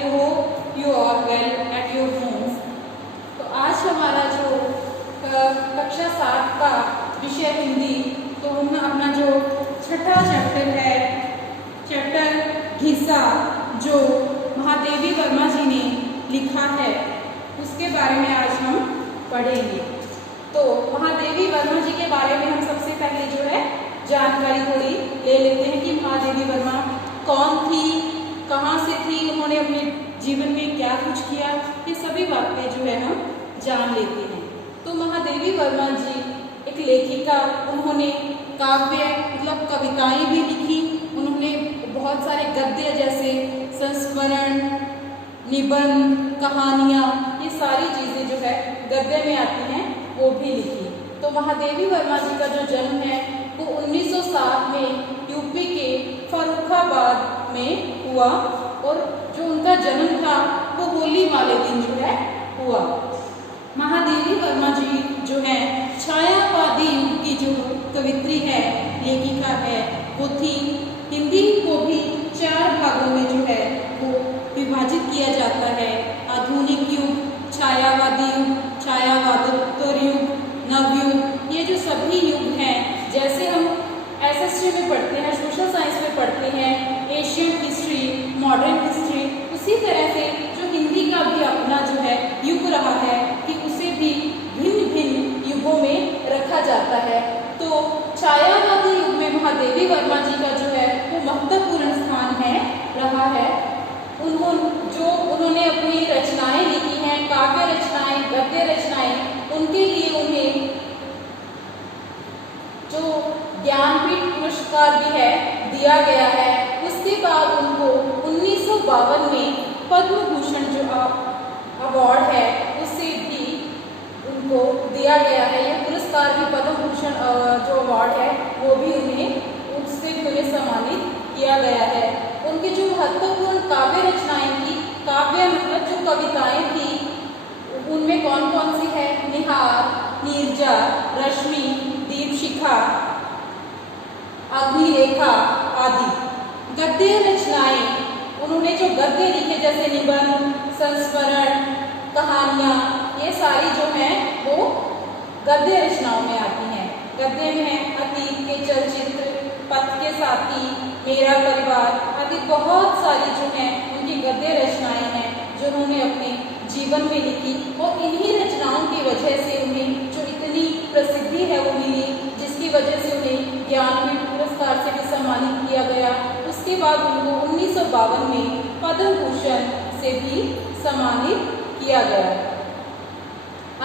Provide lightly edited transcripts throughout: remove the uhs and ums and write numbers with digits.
I hope you are well at your homes. तो आज हमारा जो कक्षा 7 का विषय हिंदी, तो हम अपना जो छठा चैप्टर है, चैप्टर घिसा, जो महादेवी वर्मा जी ने लिखा है, उसके बारे में आज हम पढ़ेंगे। तो महादेवी वर्मा जी के बारे में हम सबसे पहले जो है जानकारी थोड़ी ले लेते हैं कि महादेवी वर्मा कौन थी, कहाँ से थी, उन्होंने अपने जीवन में क्या कुछ किया, ये सभी बातें जो है हम जान लेते हैं। तो महादेवी वर्मा जी एक लेखिका, उन्होंने काव्य मतलब कविताएं भी लिखी, उन्होंने बहुत सारे गद्य जैसे संस्मरण, निबंध, कहानियाँ, ये सारी चीज़ें जो है गद्य में आती हैं, वो भी लिखी। तो महादेवी वर्मा जी का जो जन्म है वो 1907 में यूपी के फर्रुखाबाद में हुआ, और जो उनका जन्म था वो होली वाले दिन जो है हुआ। महादेवी वर्मा जी जो है छायावादी युग की जो कवित्री है, लेखिका है, वो थी। हिंदी को भी 4 भागों में जो है वो विभाजित किया जाता है: आधुनिक युग, छायावादी युग, छायावादोत्तर युग, नवयुग। ये जो सभी युग हैं, जैसे हम एसएसटी में पढ़ते हैं, सोशल साइंस में पढ़ते हैं, एशियन हिस्ट्री, मॉडर्न हिस्ट्री, उसी तरह से जो हिंदी का भी अपना जो है युग रहा है कि उसे भी भिन्न भिन्न युगों में रखा जाता है। तो छायावादी युग में महादेवी वर्मा जी का जो है वो महत्वपूर्ण स्थान है रहा है। उन्होंने अपनी रचनाएं लिखी हैं, काव्य रचनाएं, गद्य रचनाएं, उनके लिए उन्हें जो ज्ञानपीठ पुरस्कार भी है दिया गया है। उसके बाद उनको 1952 में पद्म भूषण जो अवार्ड है उसे भी उनको दिया गया है। ये पुरस्कार भी, पद्म भूषण जो अवार्ड है वो भी उससे भी उन्हें सम्मानित किया गया है। उनकी जो महत्वपूर्ण काव्य रचनाएं थी, काव्य मतलब जो कविताएं थी, उनमें कौन कौन सी है? निहार, नीरजा, रश्मि, दीपशिखा, अग्निरेखा आदि। गद्य रचनाएं, उन्होंने जो गद्य लिखे जैसे निबंध, संस्मरण, कहानियाँ, ये सारी जो हैं वो गद्य रचनाओं में आती हैं। गद्य में है अतीत के चलचित्र, पथ के साथी, मेरा परिवार आदि बहुत सारी जो हैं उनकी गद्य रचनाएं हैं जो उन्होंने अपने जीवन में लिखी, और इन्हीं रचनाओं की वजह से उन्हें जो इतनी प्रसिद्धि है वो मिली, जिसकी वजह से उन्हें ज्ञानपीठ पुरस्कार से भी सम्मानित किया गया। उसके बाद उनको 1952 में पद्म भूषण से भी सम्मानित किया गया।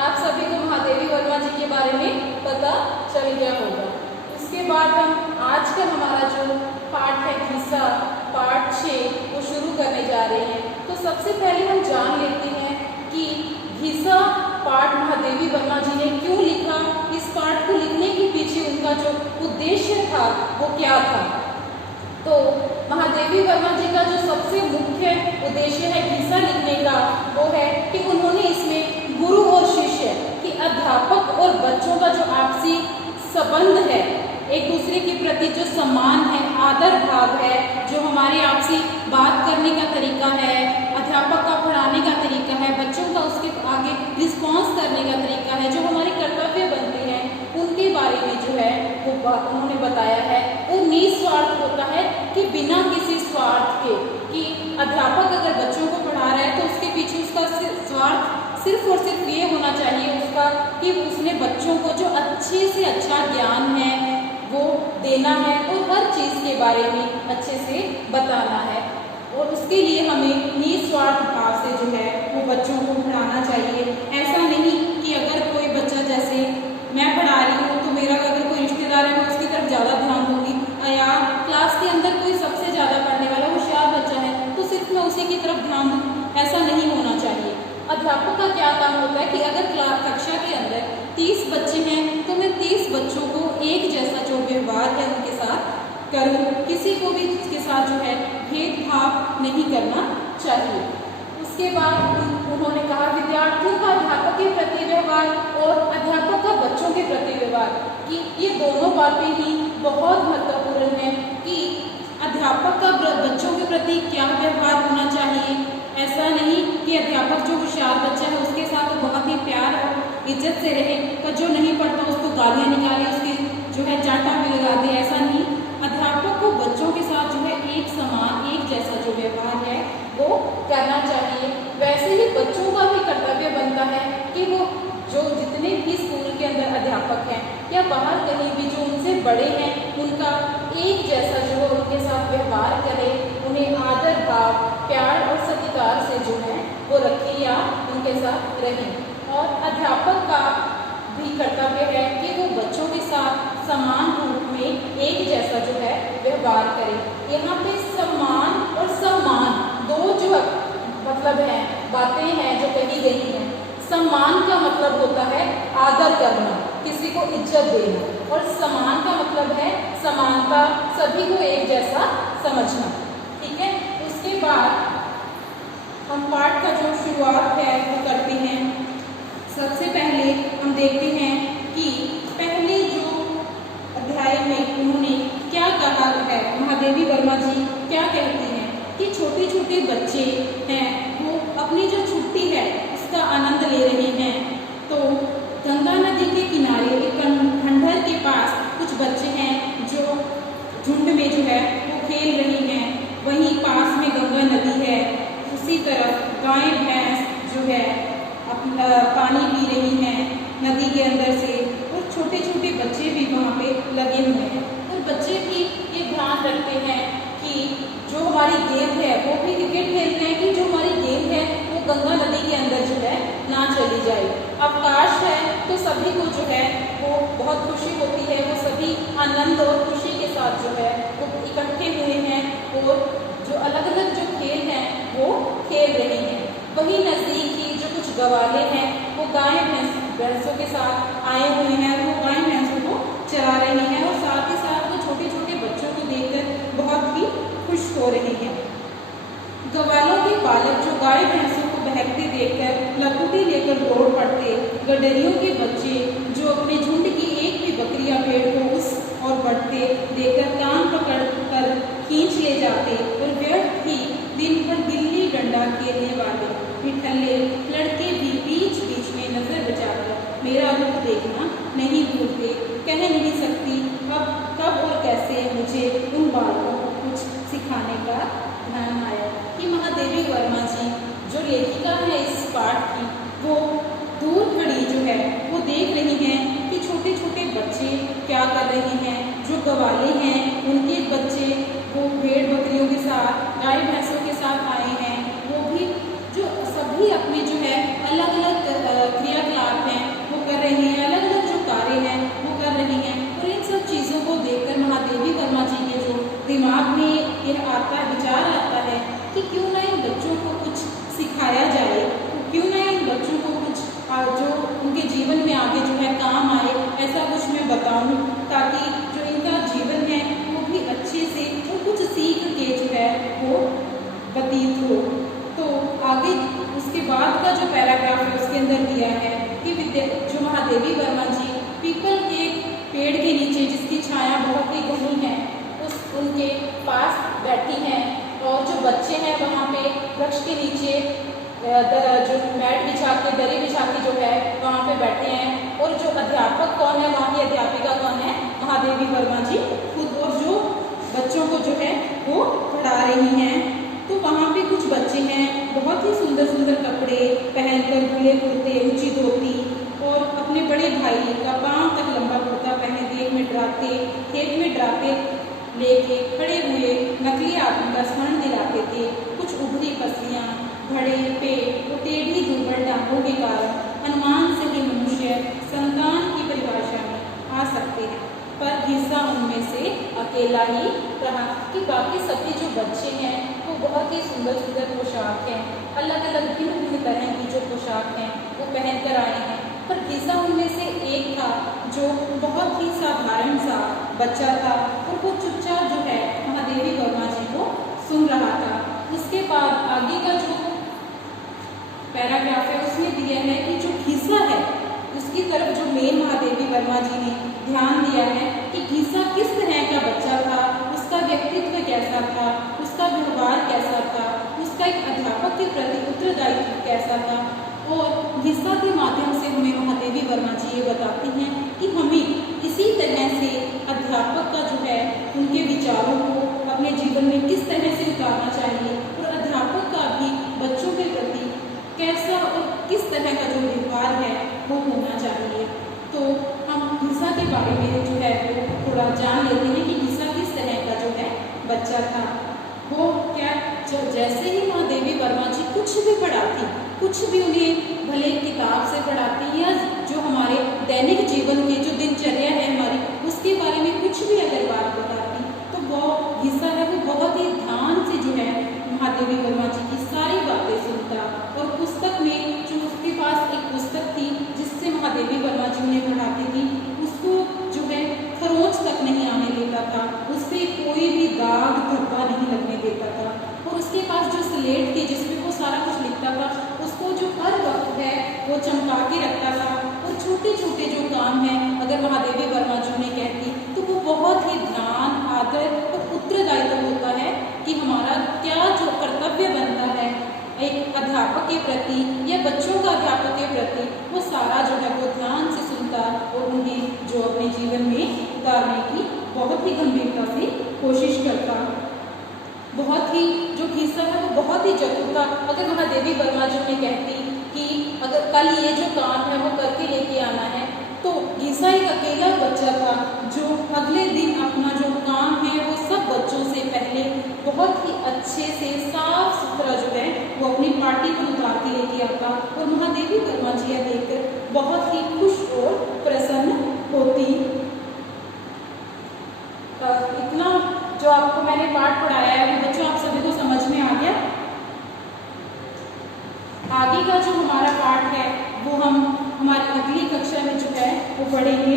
आप सभी को महादेवी वर्मा जी के बारे में पता चल गया होगा। उसके बाद हम आज का हमारा जो पाठ है घिसा, पाठ 6, वो शुरू करने जा रहे हैं। तो सबसे पहले हम जान लेते हैं कि घिसा पाठ महादेवी वर्मा जी ने क्यों लिखा, इस पाठ को लिखने के पीछे उनका जो उद्देश्य था वो क्या था। तो महादेवी वर्मा जी का जो सबसे मुख्य उद्देश्य है घिसा लिखने का, वो है कि उन्होंने इसमें गुरु और शिष्य कि अध्यापक और बच्चों का जो आपसी संबंध है, एक दूसरे के प्रति जो सम्मान है, आदर भाव है, जो हमारे आपसी बात करने का तरीका है, अध्यापक का पढ़ाने का तरीका है, बच्चों का उसके आगे रिस्पॉन्स करने का तरीका है, जो हमारे कर्तव्य बनते हैं, उनके बारे में जो है वो उन्होंने बताया है। वो निस्वार्थ होता है कि बिना किसी स्वार्थ के, कि अध्यापक अगर बच्चों को पढ़ा रहा है तो उसके पीछे उसका स्वार्थ सिर्फ और सिर्फ ये होना चाहिए उसका कि उसने बच्चों को जो अच्छे से अच्छा ज्ञान है वो देना है, और हर चीज़ के बारे में अच्छे से बताना है, और उसके लिए हमें निस्वार्थ भाव से जो है वो बच्चों को पढ़ाना चाहिए। ऐसा नहीं कि अगर कोई बच्चा, जैसे मैं पढ़ा रही हूँ तो मेरा अगर कोई रिश्तेदार है मैं उसकी तरफ ज़्यादा ध्यान दूंगी, या क्लास के अंदर कोई सबसे ज़्यादा पढ़ने वाला होशियार बच्चा है तो सिर्फ मैं उसी की तरफ ध्यान दूँ, ऐसा नहीं होना चाहिए। अध्यापक का क्या काम होता है कि अगर कक्षा के अंदर 30 बच्चे हैं तो मैं 30 बच्चों को एक जैसा जो व्यवहार है उनके साथ करूँ, किसी को भी उसके साथ जो है भेदभाव नहीं करना चाहिए। उसके बाद उन्होंने कहा विद्यार्थियों का अध्यापक के प्रति व्यवहार और अध्यापक का बच्चों के प्रति व्यवहार, कि ये दोनों बातें ही बहुत महत्वपूर्ण हैं कि अध्यापक का बच्चों के प्रति क्या व्यवहार होना चाहिए। ऐसा ऐसा नहीं कि अध्यापक जो होशियार बच्चा है उसके साथ बहुत ही प्यार और इज्जत से रहे, पर जो नहीं पढ़ता उसको गालियाँ निकाले, उसकी जो है चांटा भी लगा दे, ऐसा नहीं। अध्यापक को बच्चों के साथ जो है एक समान एक जैसा जो व्यवहार है वो करना चाहिए। वैसे ही बच्चों का भी कर्तव्य बनता है कि वो जो जितने भी स्कूल के अंदर अध्यापक हैं या बाहर कहीं भी जो उनसे बड़े हैं उनका एक जैसा जो है उनके साथ व्यवहार करें, उन्हें आदर भाव प्यार और सत्कार से जो है वो रखें या उनके साथ रहें। और अध्यापक का भी कर्तव्य है कि वो बच्चों के साथ समान रूप में एक जैसा जो है व्यवहार करें। यहाँ पे सम्मान और सम्मान दो जो मतलब है बातें हैं जो कही गई हैं। सम्मान का मतलब होता है आदर करना, किसी को इज्जत देना, और सम्मान का मतलब है समानता, सभी को एक जैसा समझना। ठीक है, उसके बाद हम पाठ का जो शुरुआत है वो करते हैं। सबसे पहले हम देखते हैं कि पहले जो अध्याय में उन्होंने क्या कहा है, महादेवी वर्मा जी क्या कहती हैं कि छोटे छोटे बच्चे हैं वो अपनी जो छुट्टी है उसका आनंद ले रहे हैं। तो गंगा नदी के किनारे एक खंडहर के पास कुछ बच्चे हैं जो झुंड में जो है वो खेल रहे हैं। वहीं पास में गंगा नदी है, उसी तरफ गाय भैंस जो है पानी पी रही हैं नदी के अंदर से, और छोटे छोटे बच्चे भी वहाँ पे लगे हुए हैं। और बच्चे भी ये ध्यान रखते हैं कि जो हमारी गेंद है वो भी क्रिकेट खेलते हैं कि जो हमारी गेंद है वो गंगा नदी के अंदर जो है ना चली जाए। अवकाश है तो सभी को जो है वो बहुत खुशी होती है, वो सभी आनंद और खुशी के साथ जो है वो इकट्ठे हुए हैं और जो अलग अलग जो खेल हैं वो खेल रहे हैं। वहीं नज़दीक ही जो कुछ गवाले हैं वो गाय भैंसों के साथ आए हुए हैं, वो गाय भैंसों को चरा रहे हैं और साथ ही साथ वो छोटे छोटे बच्चों को देखकर बहुत ही खुश हो रहे हैं। गवालों के बालक जो गाय भैंसों को बहकते देखकर लकुटी लेकर दौड़ पड़ते, गडरियों के बच्चे जो अपने झुंड की एक भी बकरी या भेड़ को उस और बढ़ते देखकर कान पकड़ कर खींच ले जाते, और व्यर्थ ही दिन भर गिल्ली डंडा खेलने वाले निठल्ले लड़के भी बीच बीच में नजर बचाकर मेरा रुख देखना नहीं भूलते। कह नहीं सकती अब कब और कैसे मुझे उन बालकों को कुछ सिखाने का ध्यान आया कि महादेवी वर्मा जी जो लेखिका है इस पाठ की, वो दूर खड़ी जो है वो देख रही हैं कि छोटे छोटे बच्चे क्या कर रहे हैं। जो गवाले हैं उनके बच्चे वो भेड़ बकरियों के साथ गाय भैंसों के साथ आए हैं, वो भी जो सभी अपने जो है अलग अलग क्रियाकलाप हैं वो कर रहे हैं, अलग अलग जो कार्य हैं वो कर रहे हैं। और इन सब चीज़ों को देखकर महादेवी वर्मा जी के जो दिमाग में यह आता विचार आता है कि क्यों ना इन बच्चों को कुछ सिखाया जाए, क्यों ना इन बच्चों को कुछ जो उनके जीवन में आगे जो है काम आए, ऐसा कुछ मैं बताऊं ताकि जो इनका जीवन है वो भी अच्छे से वो कुछ सीख के जो है वो व्यतीत हो। तो आगे उसके बाद का जो पैराग्राफ है उसके अंदर दिया है कि जो महादेवी वर्मा जी पीपल के पेड़ के नीचे जिसकी छाया बहुत ही घनी है उनके पास बैठी हैं, और जो बच्चे हैं वहाँ पे वृक्ष के नीचे जो मैट बिछा के दरी बिछा के जो है वहाँ पे बैठे हैं। और जो अध्यापक कौन है, वहाँ की अध्यापिका कौन है, महादेवी वर्मा जी खुद, और जो बच्चों को जो है वो पढ़ा रही हैं। तो वहाँ पे कुछ बच्चे हैं बहुत ही सुंदर सुंदर कपड़े पहनकर, खुले कुर्ते, ऊंची धोती, और अपने बड़े भाई का पांव तक लंबा कुर्ता पहने खेत में डराते लेके खड़े हुए नकली आदमी का स्मरण दिलाते थे। कुछ उभरी पसलियाँ, घड़े, पेट और टेढ़ी दुर्बल टांगों के कारण अनुमान से ही मनुष्य संतान की परिभाषा में आ सकते हैं, पर हिस्सा उनमें से अकेला ही रहा। कि बाकी सभी जो बच्चे हैं वो बहुत ही सुंदर सुंदर पोशाक हैं, अलग अलग भिन्न भिन्न तरह की जो पोशाक हैं वो पहन कर आए हैं, पर हिस्सा उनमें से एक था जो बहुत ही साधारण सा बच्चा था और वो चुपचाप जो है महादेवी वर्मा जी को सुन रहा था। उसके बाद आगे का जो पैराग्राफ है उसमें दिया है कि जो घीसा है उसकी तरफ जो मेन महादेवी वर्मा जी ने ध्यान दिया है कि घीसा किस तरह का बच्चा था, उसका व्यक्तित्व कैसा था, उसका व्यवहार कैसा था, उसका एक अध्यापक के प्रति कैसा था। और घिस्सा के माध्यम से हमें महादेवी वर्मा जी ये बताती हैं कि हमें इसी तरह से अध्यापक का जो है उनके विचारों को अपने जीवन में किस तरह से उतारना चाहिए और अध्यापक का भी बच्चों के प्रति कैसा और किस तरह का जो व्यवहार है वो होना चाहिए। तो हम घिस्सा के बारे में जो है वो थोड़ा जान लेते हैं कि घिस्सा किस तरह का जो है बच्चा था। वो क्या जैसे ही महादेवी वर्मा जी कुछ भी पढ़ाती, कुछ भी उन्हें भले किताब से पढ़ाती या जो हमारे दैनिक जीवन की जो दिनचर्या है हमारी उसके बारे में कुछ भी अगर बात बताती तो वो घिस्सा है वो बहुत ही ध्यान से जो है महादेवी वर्मा जी की सारी बातें सुनता। और पुस्तक में जो उसके पास एक पुस्तक थी जिससे महादेवी वर्मा जी उन्हें पढ़ाती थी उसको जो है खरोंच तक नहीं आने देता था, उससे कोई भी दाग धब्बा नहीं लगने देता था। और उसके पास जो स्लेट थी जिसमें वो सारा कुछ लिखता था उसको जो हर वक्त है वो चमका के रखता था। और छोटे छोटे जो काम है अगर महादेवी वर्मा जी उन्हें कहती तो वो बहुत ही ध्यान, आदर और उत्तरदायित्व होता है कि हमारा क्या जो कर्तव्य बनता है एक अध्यापक के प्रति या बच्चों का अध्यापक के प्रति वो सारा जो है वो ध्यान से सुनता और उन्हें जो अपने जीवन में उतारने की बहुत ही गंभीरता से कोशिश करता। बहुत ही जो घिस्सा है वो बहुत ही चतुर था। अगर महादेवी वर्मा जी उन्हें कहती कि अगर कल ये जो काम है वो करके लेके आना है तो घिस्सा एक अकेला बच्चा था जो अगले दिन अपना जो काम है वो सब बच्चों से पहले बहुत ही अच्छे से साफ सुथरा जो है वो अपनी पार्टी पर उतार के लेके आता। और महादेवी वर्मा जी यह देखकर बहुत ही खुश और प्रसन्न होती। इतना जो आपको मैंने पाठ पढ़ाया है वो बच्चों आप सभी को समझ में आ गया। आगे का जो हमारा पाठ है वो हम हमारी अगली कक्षा में जो है वो पढ़ेंगे।